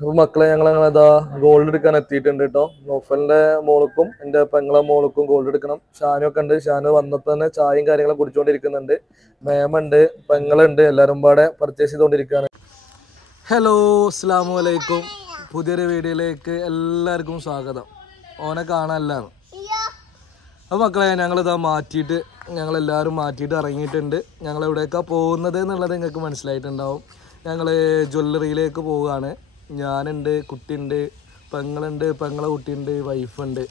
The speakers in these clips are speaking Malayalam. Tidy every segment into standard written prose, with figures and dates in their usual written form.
അപ്പൊ മക്കളെ ഞങ്ങളതാ ഗോൾഡ് എടുക്കാൻ എത്തിയിട്ടുണ്ട് കേട്ടോ. നൗഫലിന്റെ മോൾക്കും എന്റെ പെങ്ങളെ മോൾക്കും ഗോൾഡ് എടുക്കണം. ഷാനൊക്കെ ഉണ്ട്. ഷാനു വന്നപ്പോ തന്നെ ചായയും കാര്യങ്ങളും കുടിച്ചുകൊണ്ടിരിക്കുന്നുണ്ട്. മേമുണ്ട്, പെങ്ങളുണ്ട്, എല്ലാരും പാടെ പർച്ചേസ് ചെയ്തുകൊണ്ടിരിക്കുകയാണ്. ഹലോ, അസ്സലാമു അലൈക്കും. പുതിയൊരു വീഡിയോയിലേക്ക് എല്ലാവർക്കും സ്വാഗതം. ഓനെ കാണാനല്ലാണ്. അപ്പോൾ മക്കളെ ഞങ്ങളിതാ ഞങ്ങളെല്ലാവരും മാറ്റിയിട്ട് ഇറങ്ങിയിട്ടുണ്ട്. ഞങ്ങൾ എവിടേക്കാണ് പോകുന്നത് എന്നുള്ളത് നിങ്ങൾക്ക് മനസ്സിലായിട്ടുണ്ടാവും. ഞങ്ങൾ ജ്വല്ലറിയിലേക്ക് പോവുകയാണ്. ഞാനുണ്ട്, കുട്ടിയുണ്ട്, പെങ്ങളുണ്ട്, പെങ്ങളെ കുട്ടിയുണ്ട്, വൈഫുണ്ട്.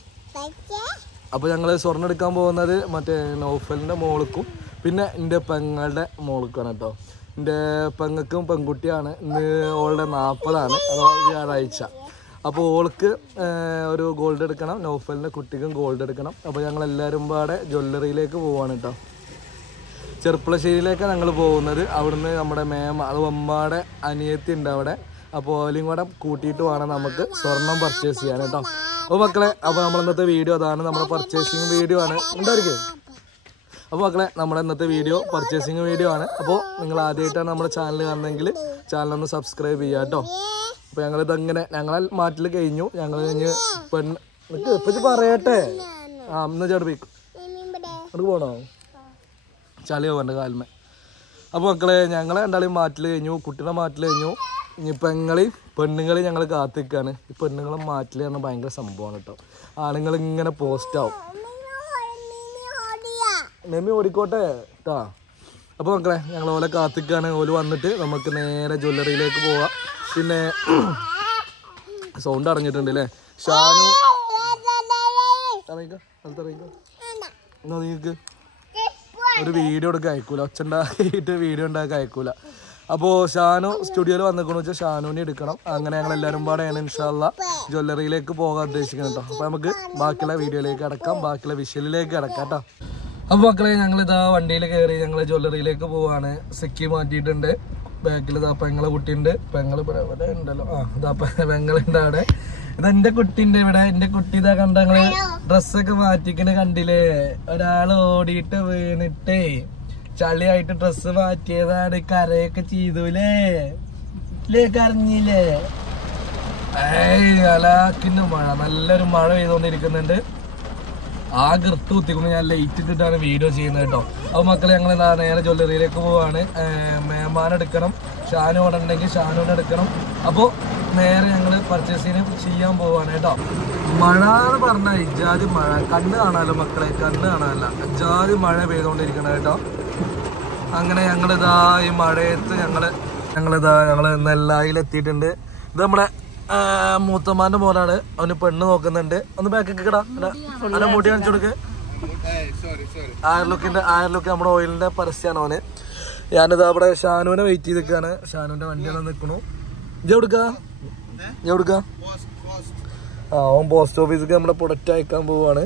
അപ്പോൾ ഞങ്ങൾ സ്വർണ്ണം എടുക്കാൻ പോകുന്നത് മറ്റേ നൗഫലിൻ്റെ മോൾക്കും പിന്നെ എൻ്റെ പെങ്ങളുടെ മോൾക്കാണ് കേട്ടോ. എൻ്റെ പെങ്ങൾക്കും പെൺകുട്ടിയാണ്. ഇന്ന് ഓളുടെ 40ആണ്, അതോ വ്യാഴാഴ്ച. അപ്പോൾ ഓൾക്ക് ഒരു ഗോൾഡ് എടുക്കണം, നൗഫലിൻ്റെ കുട്ടിക്കും ഗോൾഡ് എടുക്കണം. അപ്പോൾ ഞങ്ങളെല്ലാവരും പാടെ ജ്വല്ലറിയിലേക്ക് പോവുകയാണ് കേട്ടോ. ചെർപ്പളശ്ശേരിയിലേക്കാണ് ഞങ്ങൾ പോകുന്നത്. അവിടുന്ന് നമ്മുടെ മേമ, അത് അമ്മയുടെ അനിയത്തി ഉണ്ട് അവിടെ. അപ്പോൾ ഓലും കൂടെ കൂട്ടിയിട്ട് വേണം നമുക്ക് സ്വർണം പർച്ചേസ് ചെയ്യാൻ കേട്ടോ. അപ്പോൾ മക്കളെ, അപ്പോൾ നമ്മൾ ഇന്നത്തെ വീഡിയോ അതാണ്, നമ്മുടെ പർച്ചേസിങ് വീഡിയോ ആണ് ഉണ്ടായിരിക്കും. അപ്പോൾ മക്കളെ, നമ്മുടെ ഇന്നത്തെ വീഡിയോ പർച്ചേസിങ് വീഡിയോ ആണ്. അപ്പോൾ നിങ്ങൾ ആദ്യമായിട്ടാണ് നമ്മുടെ ചാനൽ കാണുന്നതെങ്കിൽ ചാനലൊന്ന് സബ്സ്ക്രൈബ് ചെയ്യുക കേട്ടോ. അപ്പോൾ ഞങ്ങളിതങ്ങനെ ഞങ്ങളെ മാറ്റിൽ കഴിഞ്ഞു. ഞങ്ങൾ കഴിഞ്ഞ് ഇപ്പം പറയട്ടെ. ഇന്ന് ചേർപ്പിക്കും നമുക്ക് പോകണോ? ചളിയോ എൻ്റെ കാൽമേ. അപ്പോൾ മക്കളെ, ഞങ്ങളെ രണ്ടാളെയും മാറ്റിൽ കഴിഞ്ഞു, കുട്ടിയുടെ മാറ്റിൽ കഴിഞ്ഞു. ഇനി പെണ്ണുങ്ങളെയും ഞങ്ങൾ കാത്തിക്കാണ്. ഈ പെണ്ണുങ്ങളെ മാറ്റിൽ പറഞ്ഞാൽ ഭയങ്കര സംഭവമാണ് കേട്ടോ. ആണുങ്ങൾ ഇങ്ങനെ പോസ്റ്റാവും. നെമ്മി ഓടിക്കോട്ടെ കേട്ടോ. അപ്പോൾ മക്കളെ, ഞങ്ങൾ ഓലെ കാത്തിക്കാണ്. ഓല് വന്നിട്ട് നമുക്ക് നേരെ ജ്വല്ലറിയിലേക്ക് പോവാം. പിന്നെ സൗണ്ട് അടഞ്ഞിട്ടുണ്ട് അല്ലേ? ഷാനു നിങ്ങൾക്ക് ഒരു വീഡിയോ എടുക്കാൻ അയക്കൂല, ഒച്ച ഉണ്ടാക്കിയിട്ട് വീഡിയോ ഉണ്ടാക്കാൻ അയക്കൂല. അപ്പോൾ ഷാനു സ്റ്റുഡിയോയിൽ വന്നിക്കണമെന്ന് വെച്ചാൽ ഷാനുവിനെ എടുക്കണം. അങ്ങനെ ഞങ്ങൾ എല്ലാവരും പാടെയാണ് ഇൻഷാ അല്ലാ ജ്വല്ലറിയിലേക്ക് പോകാൻ ഉദ്ദേശിക്കുന്നത് കേട്ടോ. അപ്പോൾ നമുക്ക് ബാക്കിയുള്ള വീഡിയോയിലേക്ക് കിടക്കാം, ബാക്കിയുള്ള വിഷ്വലിലേക്ക് കിടക്കാം കേട്ടോ. അപ്പോൾ മക്കളെ, ഞങ്ങളിതാ വണ്ടിയിൽ കയറി ഞങ്ങൾ ജ്വല്ലറിയിലേക്ക് പോവാണ്. സെക്കി മാറ്റിയിട്ടുണ്ട്. ബാക്കിൽ ഇതാ പെങ്ങളെ കുട്ടിയുണ്ട്. പെങ്ങൾ ഇവിടെ ഉണ്ടല്ലോ. ഇതാ പെങ്ങളുണ്ട് അവിടെ. ഇതെന്റെ കുട്ടിന്റെ ഇവിടെ. എന്റെ കുട്ടി ഇതാ കണ്ട ഞങ്ങള് ഡ്രസ്സൊക്കെ മാറ്റിക്കണ കണ്ടില്ലേ? ഒരാൾ ഓടിയിട്ട് വീണിട്ടേ ചളിയായിട്ട് ഡ്രസ്സ് മാറ്റിയതാണ്. കരയൊക്കെ ചെയ്തൂലേ? കരഞ്ഞില്ലേ? അലാക്കിന്റെ മഴ, നല്ലൊരു മഴ പെയ്തുകൊണ്ടിരിക്കുന്നുണ്ട്. ആ ഗർത്ത് കുത്തിക്കുമ്പോൾ ഞാൻ ലൈറ്റ് ഇട്ടിട്ടാണ് വീഡിയോ ചെയ്യുന്നത് കേട്ടോ. അപ്പോൾ മക്കളെ, ഞങ്ങൾ നേരെ ജ്വല്ലറിയിലേക്ക് പോവാണ്. മേമാനെടുക്കണം. ഷാനു അവിടെ ഉണ്ടെങ്കിൽ ഷാനുവിനെ എടുക്കണം. അപ്പോൾ നേരെ ഞങ്ങൾ പർച്ചേസിങ് ചെയ്യാൻ പോവാണ് കേട്ടോ. മഴ എന്ന് പറഞ്ഞാൽ ഇജാതി മഴ, കണ്ണ് കാണാമല്ലോ മക്കളെ, കണ്ണ് കാണാനല്ല, ഇജാതി മഴ പെയ്തുകൊണ്ടിരിക്കണം കേട്ടോ. അങ്ങനെ ഞങ്ങളിതാ ഈ മഴയത്ത് ഞങ്ങൾ നെല്ലായിലെത്തിയിട്ടുണ്ട്. ഇത് നമ്മുടെ മൂത്തമ്മാന്റെ മോനാണ്. അവന് പെണ്ണ് നോക്കുന്നുണ്ട്. ഒന്ന് ബാക്കൊക്കെ കിടാ, അവനെ മുടി കാണിച്ചു കൊടുക്ക്. ആയർലുക്ക് നമ്മുടെ ഓയിലിന്റെ പരസ്യമാണ് അവന്. ഞാനിതാ അവിടെ ഷാനുവിനെ വെയിറ്റ് ചെയ്ത് നിൽക്കുകയാണ്. ഷാനുവിന്റെ വണ്ടിയാണ് നിൽക്കണു. ഇജെവിടുക്ക അവൻ പോസ്റ്റ് ഓഫീസിലേക്ക് നമ്മുടെ പ്രൊഡക്റ്റ് അയക്കാൻ പോവാണ്.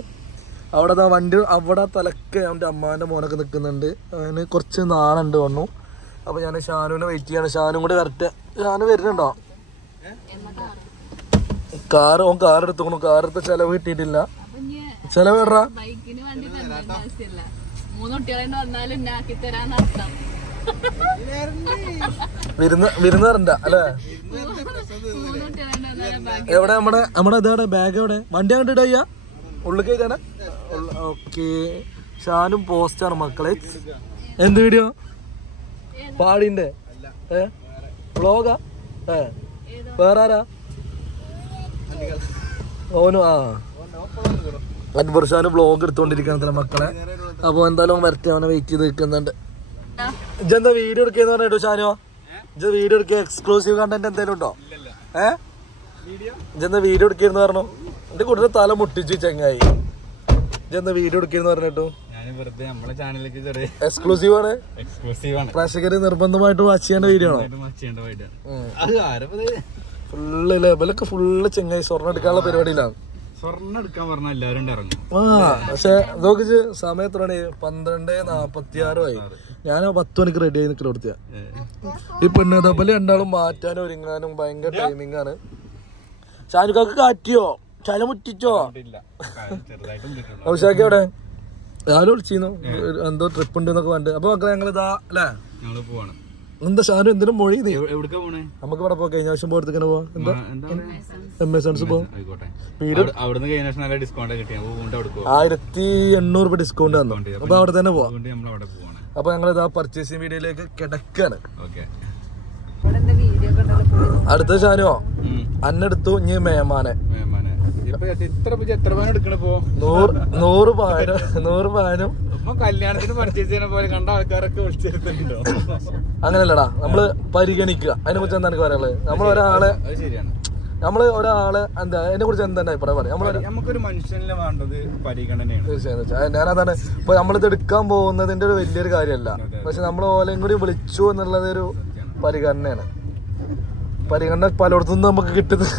അവിടെ വണ്ടി അവിടെ തലക്ക് അവൻ്റെ അമ്മാൻ്റെ മോനൊക്കെ നിൽക്കുന്നുണ്ട്. അവന് കുറച്ച് നാളുണ്ട് വന്നു. അപ്പോൾ ഞാൻ ഷാനുവിനെ വെയിറ്റ് ചെയ്യാണ്. ഷാനും കൂടെ കറക്റ്റ്. ഷാനു വരുന്നുണ്ടോ? ഓൻ കാർ എടുത്തോണു. കാറെടുത്ത ചെലവ് കിട്ടിയിട്ടില്ല. ചെലവ് എടാ വിരുന്നേറണ്ട അല്ലേ? എവിടെ നമ്മുടെ ഇതേടെ ബാഗ് എവിടെ? വണ്ടി അങ്ങോട്ട് ഇടയ്യ ഉള്ളിൽ കയറ്റാനാ? ഓക്കെ. ഷാനും പോസ്റ്റാണ് മക്കളെ. എന്ത് വീഡിയോ? പാടിന്റെ വ്ളോഗാ? വേറെ ആരാ? ഓനു അൻവർ ഷാന് വ്ളോഗ് എടുത്തോണ്ടിരിക്കണത്ര മക്കളെ. അപ്പൊ എന്തായാലും വരട്ടെ, അവനെ വെയിറ്റ് ചെയ്ത് നിൽക്കുന്നുണ്ട്. ഇജെന്താ വീഡിയോ എടുക്കാന്ന് പറഞ്ഞിട്ടോ ഷാനോ? ഇജ് വീഡിയോ എടുക്കുക, എക്സ്ക്ലൂസീവ് കണ്ടന്റ് എന്തെങ്കിലും ഉണ്ടോ? ഇജെന്താ വീഡിയോ എടുക്കുന്നു പറഞ്ഞു? എന്റെ കൂട്ടത്തിൽ തല മുട്ടിച്ചു ചങ്ങായി. ഇജെന്താ വീഡിയോ എടുക്കുന്നു പറഞ്ഞിട്ടോ? എക്സ്ക്ലൂസീവ് ആണ്, പ്രേക്ഷകര് നിർബന്ധമായിട്ട് വാച്ച് ചെയ്യേണ്ട വീഡിയോ ആണോ? ഫുള്ള് ലെവലൊക്കെ ഫുള്ള് ചെങ്ങായി സ്വർണ്ണം എടുക്കാനുള്ള പരിപാടിയിലാണ്. സ്വർണ്ണം എടുക്കാൻ പറഞ്ഞാൽ എല്ലാവരും ഇറങ്ങും. പക്ഷെ നോക്കിച്ച് സമയം എത്രയാണ്? 12:46 ഞാൻ 10 മണിക്ക് റെഡി ആയി നിൽക്കൽ കൊടുത്ത. ഈ പെണ്ണതപ്പല് രണ്ടാളും മാറ്റാനും ഒരുങ്ങാനും ഭയങ്കര ടൈമിംഗ് ആണ്. ഷാനുക്കാക്ക് കാറ്റിയോ ചല മുറ്റിച്ചോ? ഔഷാക്കി എവിടെ? രാവിലെ വിളിച്ചിരുന്നു, എന്തോ ട്രിപ്പ് ഉണ്ട് എന്നൊക്കെ വേണ്ട. അപ്പൊ മക്കളെ ഞങ്ങൾ ഇതാ അല്ലേ എന്താ ഷാനു എന്തിനും മൊഴി നീ എവിടേക്കാ പോണേ? നമുക്ക് ഇവിടെ പോവാം. കഴിഞ്ഞ ആവശ്യം പോയിട്ട് പോവാം. എന്താ MSNs പോവാം. അവിടുന്ന് കഴിഞ്ഞ നല്ല ഡിസ്കൗണ്ട് കിട്ടിയാ 1800 രൂപ ഡിസ്കൗണ്ട് തന്നു. അപ്പൊ അവിടെ തന്നെ പോവാം. നമ്മളവിടെ പോവാണ്. അപ്പൊ ഞങ്ങൾ ഇതാ പർച്ചേസിംഗ് വീഡിയോയിലേക്ക് കിടക്കാണ്. അടുത്ത ഷാനുവോ അന്നെടുത്തു ഇനി മേമാനെ 100 പാനും കല്യാണത്തിന് പർച്ചേസ് ചെയ്യുന്ന പോലെ കണ്ട ആൾക്കാരൊക്കെ വിളിച്ചിരുന്നുണ്ടോ? അങ്ങനെയല്ലടാ, നമ്മള് പരിഗണിക്കുക. അതിനെ കുറിച്ച് എന്താ എനിക്ക് പറയാനുള്ളത്? നമ്മള് ഒരാളെ എന്താ അതിനെ കുറിച്ച് എന്താ അഭിപ്രായം പറയാം? നമുക്കൊരു മനുഷ്യനിലെ വേണ്ടത് പരിഗണനയാണ്. തീർച്ചയായും ഞാനതാണ്. ഇപ്പൊ നമ്മളിത് എടുക്കാൻ പോകുന്നതിന്റെ ഒരു വലിയൊരു കാര്യമല്ല, പക്ഷെ നമ്മൾ ഓലയും കൂടി വിളിച്ചു എന്നുള്ളത് ഒരു പരിഗണനയാണ്. പരിഗണന പലയിടത്തുനിന്ന് നമുക്ക് കിട്ടുന്നത്.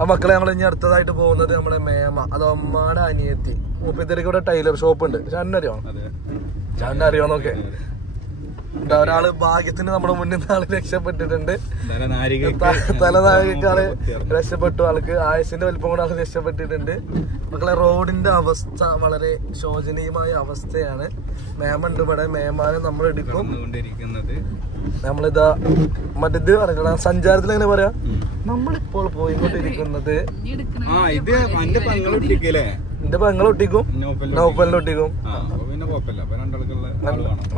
ആ മക്കളെ നമ്മൾ ഇനി അടുത്തതായിട്ട് പോകുന്നത് നമ്മുടെ മേമ, അത് അമ്മയുടെ അനിയത്തി. മുപ്പത്തിരക്ക് ഇവിടെ ടൈലർ ഷോപ്പ് ഉണ്ട്. ചാനറിയോ? ചാനറിയോന്നൊക്കെ ഒരാള് ഭാഗ്യത്തിന് നമ്മുടെ മുന്നിൽ ആള് രക്ഷപ്പെട്ടിട്ടുണ്ട്. തലനാരികാള് രക്ഷപ്പെട്ടു. ആൾക്ക് ആയുസിന്റെ വലിപ്പം കൊണ്ട് ആള് രക്ഷപ്പെട്ടിട്ടുണ്ട്. മക്കളെ റോഡിന്റെ അവസ്ഥ വളരെ ശോചനീയമായ അവസ്ഥയാണ്. മേമുണ്ട് ഇവിടെ. മേമാനെ നമ്മൾ എടുക്കും. നമ്മളിതാ മറ്റേത് പറഞ്ഞ സഞ്ചാരത്തിൽ എങ്ങനെ പറയാ, നമ്മളിപ്പോൾ പോയിക്കൊണ്ടിരിക്കുന്നത് എന്റെ പെങ്ങളൊട്ടിക്കും നൗഫലിനൊട്ടിക്കും.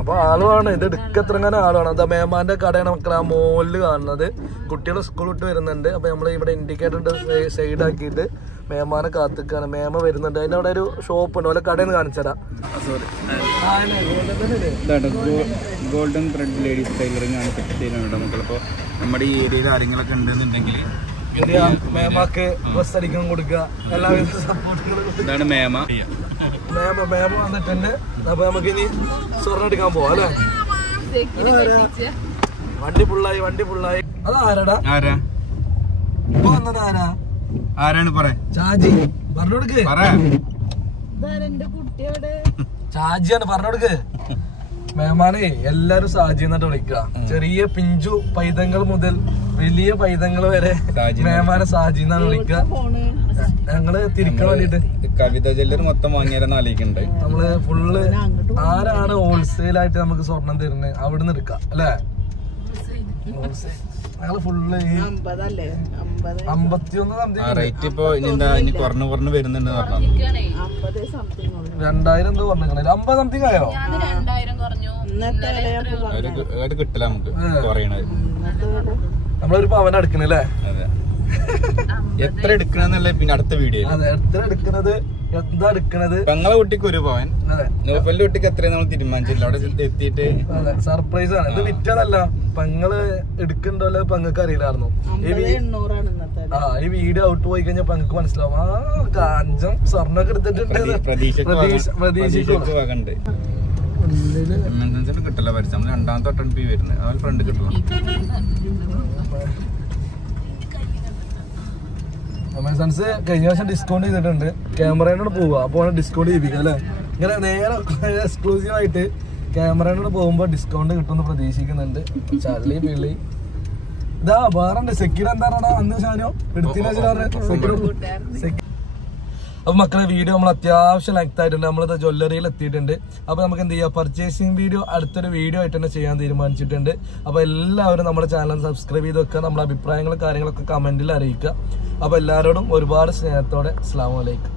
അപ്പൊ ആളുമാണ് ഇത് എടുക്കത്രങ്ങനെ ആളുമാണ്. അതാ മേമാന്റെ കടയാണ് മക്കളെ ആ മോളില് കാണുന്നത്. കുട്ടികൾ സ്കൂൾ വിട്ട് വരുന്നുണ്ട്. അപ്പൊ നമ്മള് ഇവിടെ ഇൻഡിക്കേറ്റർ സൈഡ് ആക്കിയിട്ട് മേമാനെ കാത്തിക്കാണ്. മേമ വരുന്നുണ്ട്. അതിന്റെ അവിടെ ഒരു ഷോപ്പ് ഉണ്ട്. ഓലെ കടയിൽ നിന്ന് കാണിച്ചതാ. ഗോൾഡൻ ത്രെഡ് ലേഡീസ് ടൈലറിംഗ് ആണ് സെറ്റ് നമുക്കിപ്പോ നമ്മുടെ ഈ ഏരിയയിൽ ആരെങ്കിലൊക്കെ ഉണ്ടെന്നുണ്ടെങ്കിൽ മേമാക്ക് ബസ് അടിക്കാൻ കൊടുക്കുക, എല്ലാവിധ സപ്പോർട്ടുകളും. ഇതാണ് മേമ വന്നിട്ടുണ്ട്. അപ്പൊ നമുക്ക് ഇനി സ്വർണ്ണം എടുക്കാൻ പോവാ അല്ലെ? വണ്ടി ഫുള്ളായി. അതാരടാ? ഇപ്പൊ വന്നത് ആരാണ് പറയാ? ഷാജി. പറഞ്ഞു കൊടുക്ക്. ഷാജിയാണ്, പറഞ്ഞു കൊടുക്ക്. മേമാനെ എല്ലാരും സാജി എന്നിട്ട് വിളിക്കുക. ചെറിയ പിഞ്ചു പൈതങ്ങൾ മുതൽ വലിയ പൈതങ്ങൾ വരെ മേമാനെ സാജി എന്നാണ് വിളിക്കുക. ഞങ്ങള് തിരിക്കാൻ വേണ്ടിട്ട് കവിത ജ്വല്ലറി മൊത്തം വാങ്ങിയാലെന്ന് ആലോചിക്കുന്നുണ്ട്. നമ്മള് ഫുള്ള് ആരാണ് ഹോൾസെയിൽ ആയിട്ട് നമുക്ക് സ്വർണം തരുന്നത് അവിടെ നിന്ന് എടുക്കാം അല്ലെ? ഞങ്ങള് ഫുള്ള് 51 സംതിങ് റേറ്റ് ഇപ്പൊ ഇനി കുറഞ്ഞു വരുന്നുണ്ട്. 2000 എന്തോ പറഞ്ഞേ. 50 സംതിങ് ആയോ? കിട്ടില്ല നമുക്ക് കുറയണത്. നമ്മളൊരു പവൻ എടുക്കണല്ലേ? എത്ര എടുക്കണെന്നല്ല പിന്നെ അടുത്ത വീഡിയോ. എത്ര എടുക്കണത്, എന്താ എടുക്കണത്? പെങ്ങളെ കുട്ടിക്ക് 1 പവൻ, നൗഫലിന്റെ കുട്ടിക്ക് എത്രയും നമ്മൾ തീരുമാനിച്ചില്ല. അവിടെ എത്തിയിട്ട് സർപ്രൈസ് ആണ്. ഇത് വിറ്റതല്ല, പെങ്ങള് എടുക്കണ്ടോ പെങ്ങൾക്ക് അറിയില്ലായിരുന്നു. ഈ വീഡിയോ ഔട്ട് പോയി കഴിഞ്ഞാൽ പെങ്ങൾക്ക് മനസ്സിലാവും. ആ കാഞ്ചം സ്വർണ്ണൊക്കെ എടുത്തിട്ടുണ്ട്. പ്രതീക്ഷയ്ക്ക് കിട്ടില്ല. പരിശ്രമം 2ാമത്തെ തൊട്ടാണ് വരുന്നത്. അവൻ ഫ്രണ്ട് കിട്ടില്ല. അമേസൺസ് കഴിഞ്ഞ വർഷം ഡിസ്കൗണ്ട് ചെയ്തിട്ടുണ്ട്. ക്യാമറയോട് പോവുക, അപ്പോൾ ഡിസ്കൗണ്ട് ചെയ്യിപ്പിക്കുക അല്ലെ? ഇങ്ങനെ നേരെ എക്സ്ക്ലൂസീവ് ആയിട്ട് ക്യാമറയോട് പോകുമ്പോ ഡിസ്കൗണ്ട് കിട്ടുമെന്ന് പ്രതീക്ഷിക്കുന്നുണ്ട്. ചള്ളി പിള്ളി ഇതാ വേറെ സെക്യൂർ എന്താണോ അന്ന് ഷാനോ എടുത്തില്ല. അപ്പൊ മക്കളെ വീഡിയോ നമ്മൾ അത്യാവശ്യം ലെങ്ത് ആയിട്ടുണ്ട്. നമ്മളിത് ജ്വല്ലറിയിൽ എത്തിയിട്ടുണ്ട്. അപ്പൊ നമുക്ക് എന്ത് ചെയ്യാം, പർച്ചേസിംഗ് വീഡിയോ അടുത്തൊരു വീഡിയോ ആയിട്ട് തന്നെ ചെയ്യാൻ തീരുമാനിച്ചിട്ടുണ്ട്. അപ്പൊ എല്ലാവരും നമ്മുടെ ചാനൽ സബ്സ്ക്രൈബ് ചെയ്ത് വെക്കുക. നമ്മുടെ അഭിപ്രായങ്ങളും കാര്യങ്ങളൊക്കെ കമന്റിൽ അറിയിക്കുക. അപ്പൊ എല്ലാവരോടും ഒരുപാട് സ്നേഹത്തോടെ അസ്സലാമു അലൈക്കും.